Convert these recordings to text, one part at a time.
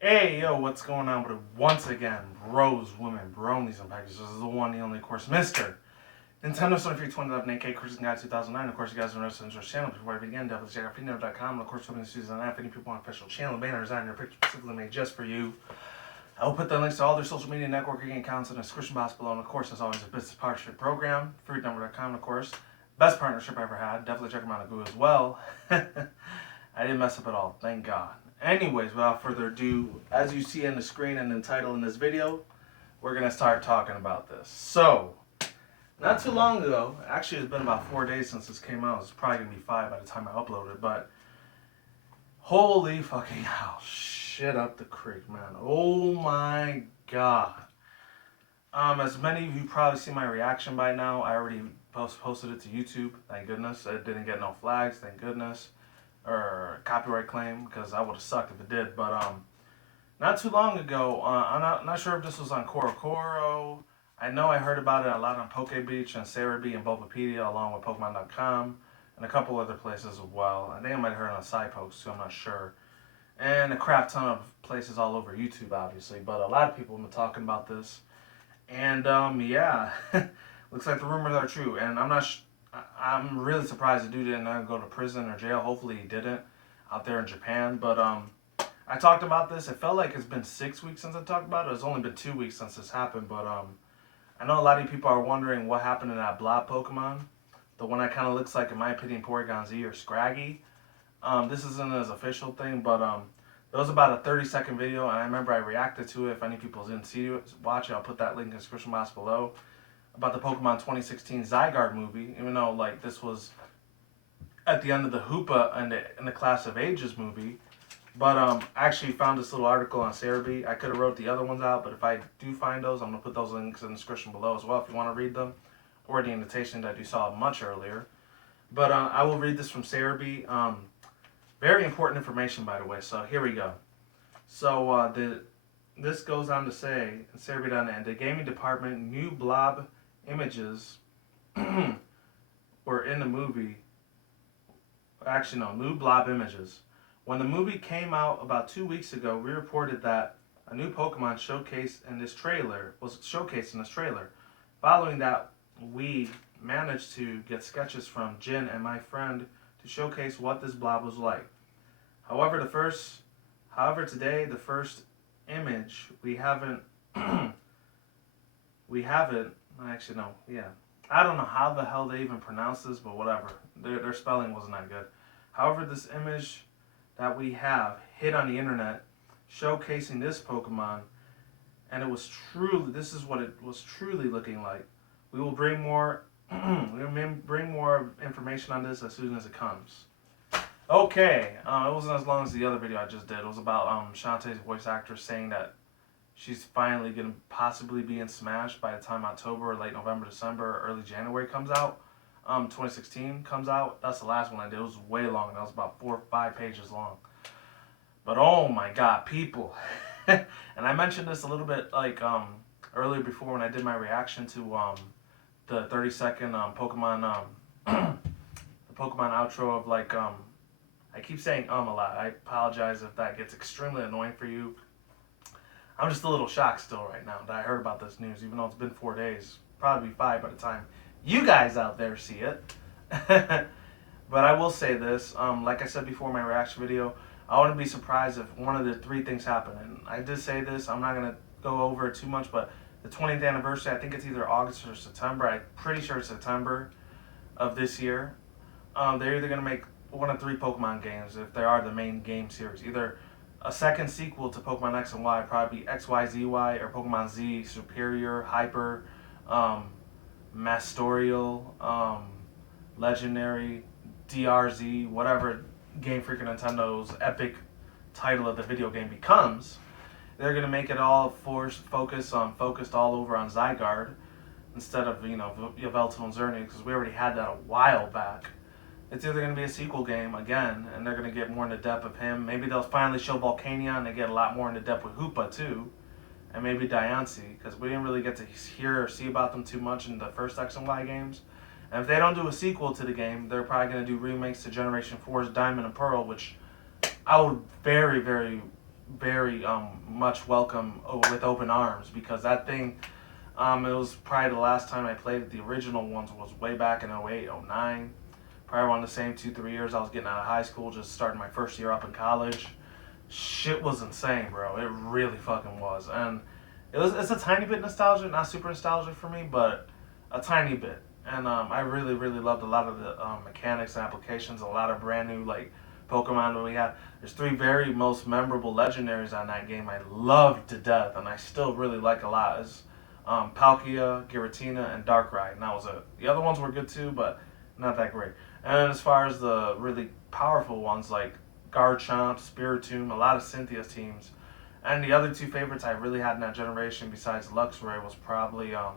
Hey, yo, what's going on with it? Once again, bros, women, bronies, and packages. This is the one, the only, of course, Mr. Nintendo 2320 8K Cruising Guide 2009. Of course, you guys are interested in this channel. Before I begin, definitely check out freenode.com. And of course, hoping to see on that. If any people on official channel, banners on your picture specifically made just for you. I will put the links to all their social media networking accounts in the description box below. And of course, as always, a business partnership program, fruitnumber.com, of course. Best partnership I ever had. Definitely check them out on Google as well. I didn't mess up at all, thank God. Anyways, without further ado, as you see on the screen and in the title in this video, we're going to start talking about this. So, not too long ago, actually it's been about 4 days since this came out. It's probably going to be 5 by the time I upload it, but holy fucking hell, shit up the creek, man. Oh my God. As many of you probably see my reaction by now, I already posted it to YouTube, thank goodness. It didn't get no flags, thank goodness. Or copyright claim, because I would have sucked if it did. But not too long ago, I'm not sure if this was on Coro. I know I heard about it a lot on Poke Beach and Cerebi and Bulbapedia, along with Pokemon.com and a couple other places as well. I think I might have heard it on SciPokes too, I'm not sure. And a crap ton of places all over YouTube, obviously. But a lot of people have been talking about this. And yeah, looks like the rumors are true. And I'm really surprised the dude didn't go to prison or jail. Hopefully he didn't out there in Japan. But I talked about this. It felt like it's been 6 weeks since I talked about it. It's only been 2 weeks since this happened. But I know a lot of people are wondering what happened to that blob Pokemon. The one that kind of looks like, in my opinion, Porygon Z or Scraggy. This isn't his official thing, but it was about a 30-second video, and I remember I reacted to it. If any people didn't see it, watch it. I'll put that link in the description box below. About the Pokemon 2016 Zygarde movie, even though like this was at the end of the Hoopa and the Class of Ages movie. But I actually found this little article on Cerebi. I could have wrote the other ones out, but if I do find those, I'm going to put those links in the description below as well if you want to read them, or the annotation that you saw much earlier. But I will read this from Cerebi. Very important information, by the way, so here we go. So this goes on to say, in Cerebi.net, the gaming department, new blob images were in the movie. Actually, no, new blob images. When the movie came out about 2 weeks ago, we reported that a new Pokemon showcased in this trailer was showcased in this trailer. Following that, we managed to get sketches from Jin and my friend to showcase what this blob was like. However, today the first image we haven't actually no, yeah. I don't know how the hell they even pronounce this, but whatever. Their spelling wasn't that good. However, this image that we have hit on the internet showcasing this Pokemon, and it was truly, this is what it was truly looking like. We will bring more bring more information on this as soon as it comes. Okay, it wasn't as long as the other video I just did. It was about Shantae's voice actress saying that she's finally going to possibly be in Smash by the time October, late November, December, or early January comes out. 2016 comes out. That's the last one I did. It was way long. That was about 4 or 5 pages long. But oh my God, people. And I mentioned this a little bit like earlier before when I did my reaction to the 30-second Pokemon the Pokemon outro of like I keep saying a lot. I apologize if that gets extremely annoying for you. I'm just a little shocked still right now that I heard about this news, even though it's been 4 days. Probably 5 by the time you guys out there see it. But I will say this, like I said before in my reaction video, I wouldn't be surprised if one of the 3 things happen. And I did say this, I'm not going to go over it too much, but the 20th anniversary, I think it's either August or September. I'm pretty sure it's September of this year. They're either going to make one of 3 Pokemon games if they are the main game series. Either a second sequel to Pokemon X and Y, probably XYZY, or Pokemon Z, Superior, Hyper, Mastorial, Legendary, DRZ, whatever Game Freak or Nintendo's epic title of the video game becomes. They're going to make it all focused all over on Zygarde instead of, Yveltal and Xerneas, because we already had that a while back. It's either going to be a sequel game again, and they're going to get more into depth of him. Maybe they'll finally show Volcania, and they get a lot more into depth with Hoopa too, and maybe Diancie, because we didn't really get to hear or see about them too much in the first X and Y games. And if they don't do a sequel to the game, they're probably going to do remakes to Generation 4's Diamond and Pearl, which I would very, very very much welcome with open arms, because that thing, it was probably the last time I played it. The original ones was way back in 08, 09. Probably around the same 2, 3 years I was getting out of high school, just starting my first year up in college. Shit was insane, bro. It really fucking was. And it's a tiny bit nostalgic, not super nostalgic for me, but a tiny bit. And I really, really loved a lot of the mechanics and applications, a lot of brand new like Pokemon that we had. There's three very most memorable legendaries on that game I loved to death, and I still really like a lot. Is Palkia, Giratina, and Darkrai, and that was it. The other ones were good too, but not that great. And as far as the really powerful ones like Garchomp, Spiritomb, a lot of Cynthia's teams. And the other two favorites I really had in that generation besides Luxray was probably I'm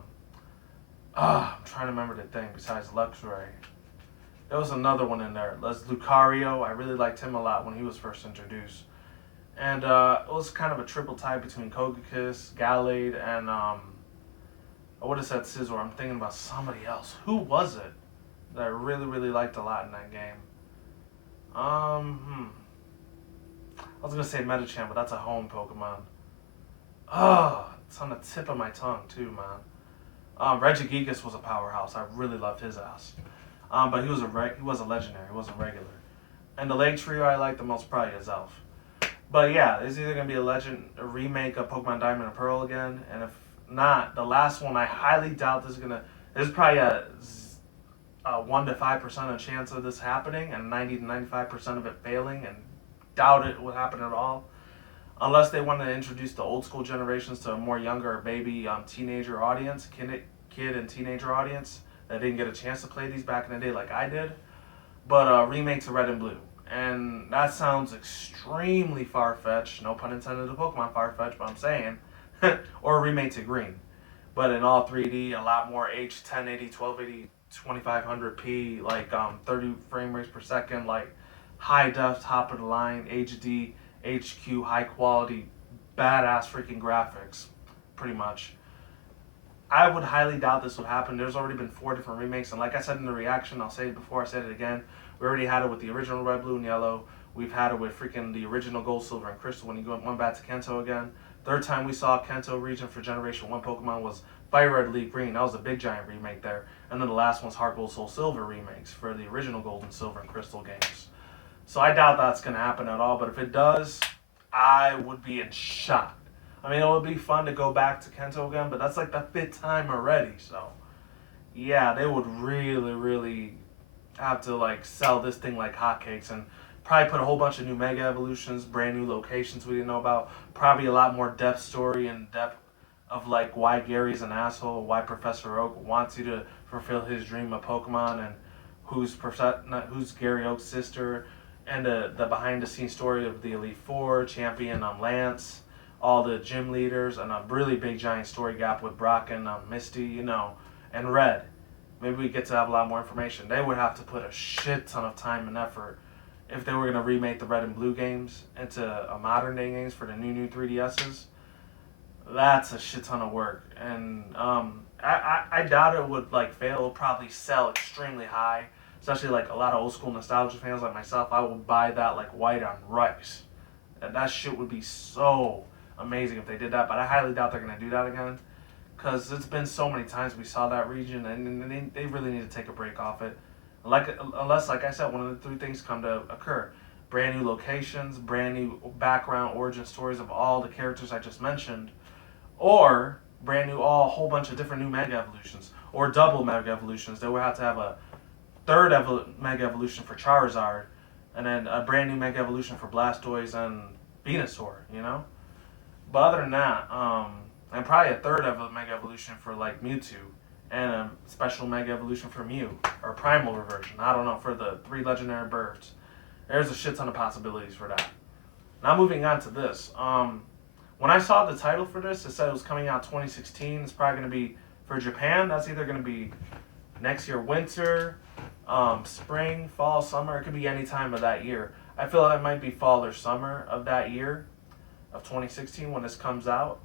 trying to remember the thing besides Luxray. There was another one in there. Les Lucario. I really liked him a lot when he was first introduced. And it was kind of a triple tie between Kogakis, Gallade, and I would have said Scizor. I'm thinking about somebody else. Who was it that I really, really liked a lot in that game? I was gonna say Medicham, but that's a home Pokemon. Oh, it's on the tip of my tongue too, man. Regigigas was a powerhouse. I really loved his ass. But he was a legendary. He wasn't regular. And the late trio I like the most probably is Elf. But yeah, it's either gonna be a remake of Pokemon Diamond and Pearl again, and if not, the last one I highly doubt this is gonna. There's probably a 1 to 5% of chance of this happening, and 90 to 95% of it failing, and doubt it will happen at all. Unless they want to introduce the old school generations to a more younger baby teenager audience, kid and teenager audience that didn't get a chance to play these back in the day like I did. But remakes of Red and Blue. And that sounds extremely far-fetched, no pun intended to Pokemon far-fetched, but I'm saying, or a remake to Green. But in all 3D, a lot more H1080, 1280, 2500p, like 30 frame rates per second, like high def, top of the line, HD, HQ, high quality, badass freaking graphics, pretty much. I would highly doubt this would happen. There's already been 4 different remakes, and like I said in the reaction, I'll say it before I said it again. We already had it with the original Red, Blue, and Yellow. We've had it with freaking the original Gold, Silver, and Crystal when you went back to Kanto again. Third time we saw Kanto region for Generation 1 Pokemon was Fire Red, Leaf Green. That was a big giant remake there. And then the last one's Heart Gold, Soul Silver remakes for the original Gold and Silver and Crystal games. So I doubt that's going to happen at all, but if it does, I would be in shock. I mean, it would be fun to go back to Kanto again, but that's like the 5th time already. So, yeah, they would really, really have to like sell this thing like hotcakes, and probably put a whole bunch of new Mega Evolutions, brand new locations we didn't know about. Probably a lot more depth story and depth of like why Gary's an asshole, why Professor Oak wants you to fulfill his dream of Pokemon, and who's Gary Oak's sister, and the behind the scenes story of the Elite Four, Champion Lance, all the gym leaders, and a really big giant story gap with Brock and Misty, and Red. Maybe we get to have a lot more information. They would have to put a shit ton of time and effort if they were going to remake the Red and Blue games into a modern day games for the new 3DSs. That's a shit ton of work, and I doubt it would like fail. It'll probably sell extremely high, especially like a lot of old school nostalgia fans like myself. I will buy that like white on rice. And that shit would be so amazing if they did that, but I highly doubt they're gonna do that again, because it's been so many times we saw that region, and they really need to take a break off it. Unless, like I said, one of the 3 things come to occur: brand new locations, brand new background, origin stories of all the characters I just mentioned, or brand new, a whole bunch of different new Mega Evolutions, or double Mega Evolutions. They would have to have a third Mega Evolution for Charizard, and then a brand new Mega Evolution for Blastoise and Venusaur. But other than that, and probably a third of a Mega Evolution for like Mewtwo, and a special Mega Evolution for Mew, or Primal Reversion. I don't know, for the 3 legendary birds. There's a shit ton of possibilities for that. Now moving on to this. When I saw the title for this, it said it was coming out 2016. It's probably going to be for Japan. That's either going to be next year winter, spring, fall, summer. It could be any time of that year. I feel like it might be fall or summer of that year, of 2016 when this comes out.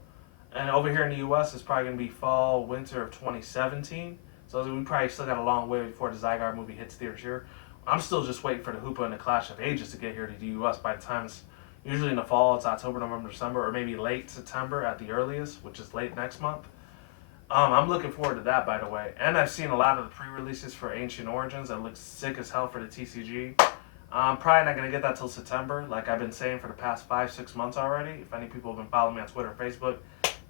And over here in the U.S., it's probably going to be fall, winter of 2017. So we probably still got a long way before the Zygarde movie hits theaters here. I'm still just waiting for the Hoopa and the Clash of Ages to get here to the U.S. by the time it's, Usually in the fall, it's October, November, December, or maybe late September at the earliest, which is late next month. I'm looking forward to that, by the way. And I've seen a lot of the pre-releases for Ancient Origins that looks sick as hell for the TCG. I'm probably not going to get that till September, like I've been saying for the past 5-6 months already. If any people have been following me on Twitter or Facebook,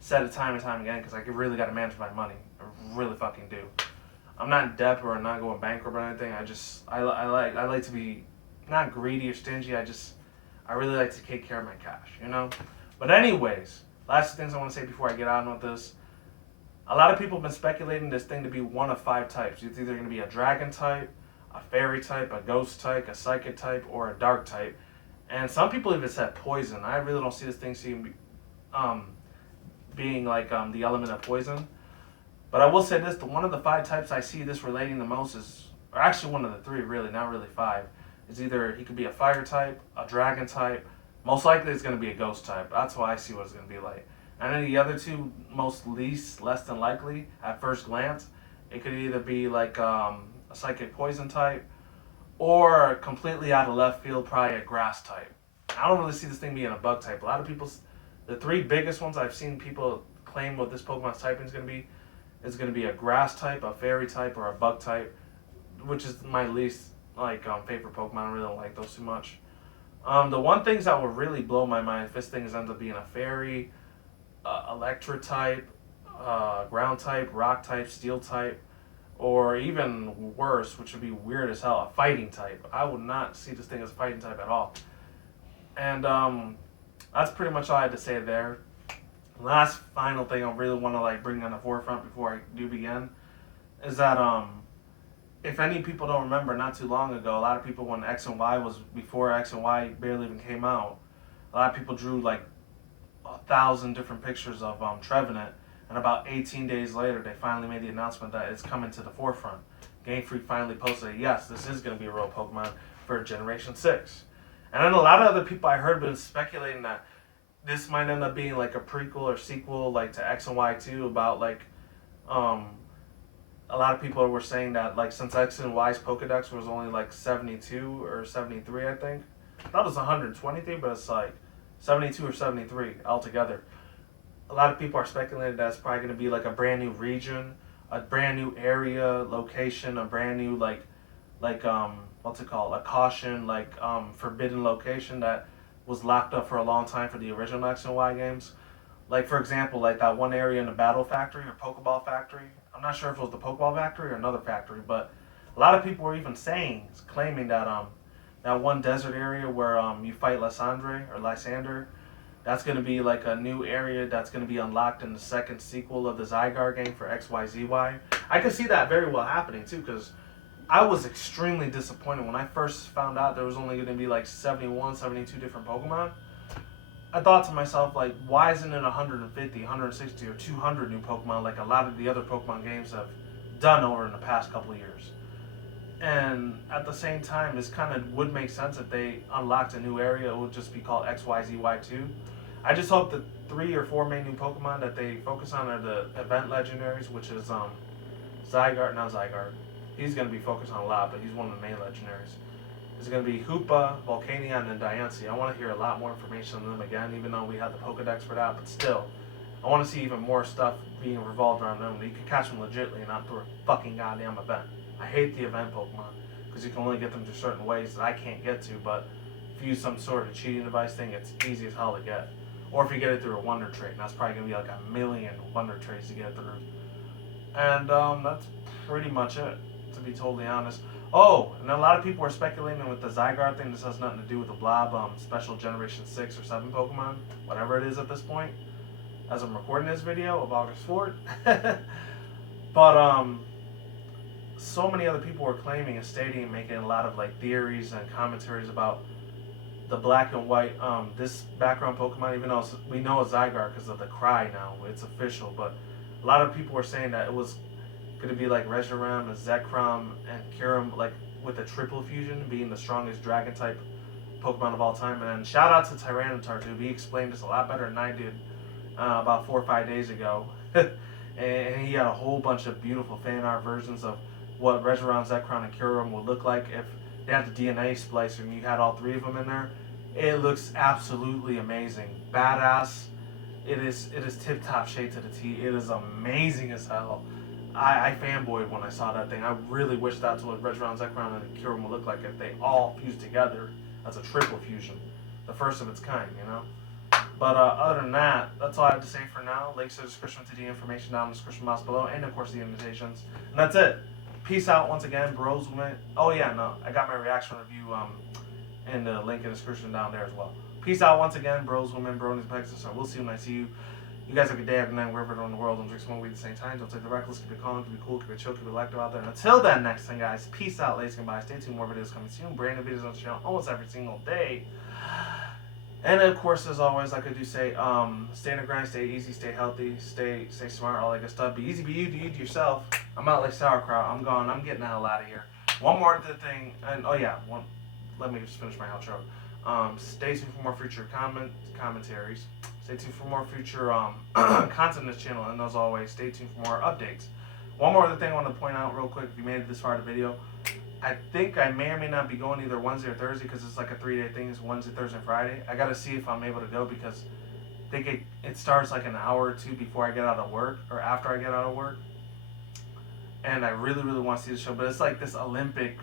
said it time and time again, because I really got to manage my money. I really fucking do. I'm not in debt or not going bankrupt or anything. I like to be not greedy or stingy. I really like to take care of my cash, you know? But anyways, last things I want to say before I get on with this. A lot of people have been speculating this thing to be one of 5 types. It's either going to be a dragon type, a fairy type, a ghost type, a psychic type, or a dark type. And some people even said poison. I really don't see this thing being like the element of poison. But I will say this, one of the 5 types I see this relating the most is, or actually one of the 3 really, not really 5, is either he could be a fire type, a dragon type, most likely it's going to be a ghost type. That's why I see what it's going to be like. And then the other 2, less than likely, at first glance, it could either be like a psychic poison type, or completely out of left field, probably a grass type. I don't really see this thing being a bug type. A lot of people, the 3 biggest ones I've seen people claim what this Pokemon's typing is going to be, is going to be a grass type, a fairy type, or a bug type, which is my least favorite Pokemon. I really don't like those too much. The one things that would really blow my mind if this thing ends up being a fairy, electric type, ground type, rock type, steel type, or even worse, which would be weird as hell, a fighting type. I would not see this thing as a fighting type at all. And that's pretty much all I had to say there. Last final thing I really want to bring on the forefront before I do begin is that if any people don't remember, not too long ago, a lot of people, when X and Y was before X and Y barely even came out, a lot of people drew 1,000 different pictures of Trevenant, and about 18 days later, they finally made the announcement that it's coming to the forefront. Game Freak finally posted, yes, this is going to be a real Pokemon for Generation 6. And then a lot of other people I heard been speculating that this might end up being a prequel or sequel to X and Y 2 about a lot of people were saying that since X and Y's Pokedex was only 72 or 73, I think. I thought it was 123, but it's 72 or 73 altogether. A lot of people are speculating that it's probably going to be a brand new region, a brand new area, location, a brand new what's it called, a caution, forbidden location that was locked up for a long time for the original X and Y games. For example, that one area in the Battle Factory or Pokeball Factory. I'm not sure if it was the Pokeball Factory or another factory, but a lot of people were even claiming that that one desert area where you fight Lysander, that's going to be a new area that's going to be unlocked in the second sequel of the Zygarde game for XYZY. I could see that very well happening too, because I was extremely disappointed when I first found out there was only going to be 71, 72 different Pokemon. I thought to myself, why isn't it 150, 160, or 200 new Pokemon like a lot of the other Pokemon games have done over in the past couple of years? And at the same time, this kind of would make sense if they unlocked a new area. It would just be called XYZY2. I just hope the 3 or 4 main new Pokemon that they focus on are the event legendaries, which is Zygarde. He's going to be focused on a lot, but he's one of the main legendaries. It's going to be Hoopa, Volcanion, and Diancie. I want to hear a lot more information on them again, even though we had the Pokedex for that, but still. I want to see even more stuff being revolved around them. You can catch them legitly and not through a fucking goddamn event. I hate the event Pokemon, because you can only get them through certain ways that I can't get to, but if you use some sort of cheating device thing, it's easy as hell to get. Or if you get it through a Wonder Trait, and that's probably going to be 1 million Wonder Traits to get through. And that's pretty much it, to be totally honest. Oh, and a lot of people are speculating with the Zygarde thing. This has nothing to do with the Blob special Generation 6 or 7 Pokemon, whatever it is at this point, as I'm recording this video of August 4th. But so many other people were claiming and stating and making a lot of theories and commentaries about the black and white, this background Pokemon, even though we know it's Zygarde because of the cry now, it's official, but a lot of people were saying that it was going to be Reshiram and Zekrom and Kyurem, with a triple fusion, being the strongest dragon type Pokemon of all time. And then shout out to Tyranitar too. He explained this a lot better than I did about 4 or 5 days ago. And he had a whole bunch of beautiful fan art versions of what Reshiram, Zekrom, and Kyurem would look like if they had the DNA splicer and you had all 3 of them in there. It looks absolutely amazing, badass. It is tip top shape to the T. It is amazing as hell. I fanboyed when I saw that thing. I really wish that's what Regiron, Zekrom, and Kyurem would look like if they all fused together as a triple fusion, the first of its kind, you know. But other than that, that's all I have to say for now. Links to the description to the information down in the description box below, and of course the invitations. And that's it. Peace out once again, bros. Oh yeah, no, I got my reaction review in the link in the description down there as well. Peace out once again, bros, women, bronies, pegasisters. We'll see you when I see you. You guys have a good day, have a good night, wherever you're in the world. Don't drink smoke weed at the same time. Don't take the reckless. Keep it calm, keep it cool, keep it chill, keep it active out there. And until then, next time, guys, peace out, ladies and guys. Stay tuned, more videos coming soon. Brand new videos on the channel almost every single day. And of course, as always, like I do say, stay in the grind, stay easy, stay healthy, stay smart, all that good stuff. Be easy, be you, do you to yourself. I'm out like sauerkraut. I'm gone. I'm getting the hell out of here. One more thing, and oh yeah, let me just finish my outro. Stay tuned for more future commentaries. Stay tuned for more future content on this channel, and as always, stay tuned for more updates. One more other thing I want to point out real quick, if you made it this far in the video, I think I may or may not be going either Wednesday or Thursday because it's like a 3-day thing. It's Wednesday, Thursday, and Friday. I got to see if I'm able to go because I think it starts like an hour or two before I get out of work or after I get out of work. And I really, really want to see the show, but it's like this Olympic...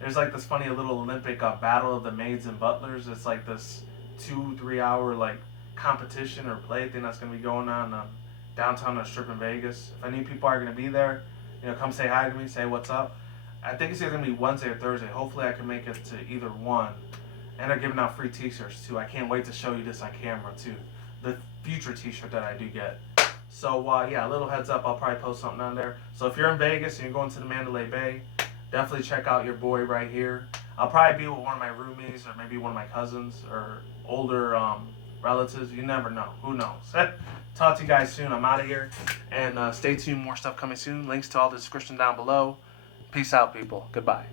There's like this funny little Olympic battle of the maids and butlers. It's like this 2-3 hour like competition or play thing that's going to be going on downtown on Strip in Vegas. If any people are going to be there, you know, come say hi to me, say what's up. I think it's either going to be Wednesday or Thursday. Hopefully I can make it to either one. And they're giving out free t-shirts too. I can't wait to show you this on camera too. The future t-shirt that I do get. So yeah, a little heads up, I'll probably post something on there. So if you're in Vegas and you're going to the Mandalay Bay, definitely check out your boy right here. I'll probably be with one of my roomies or maybe one of my cousins or older relatives. You never know. Who knows? Talk to you guys soon. I'm out of here. And stay tuned. More stuff coming soon. Links to all the description down below. Peace out, people. Goodbye.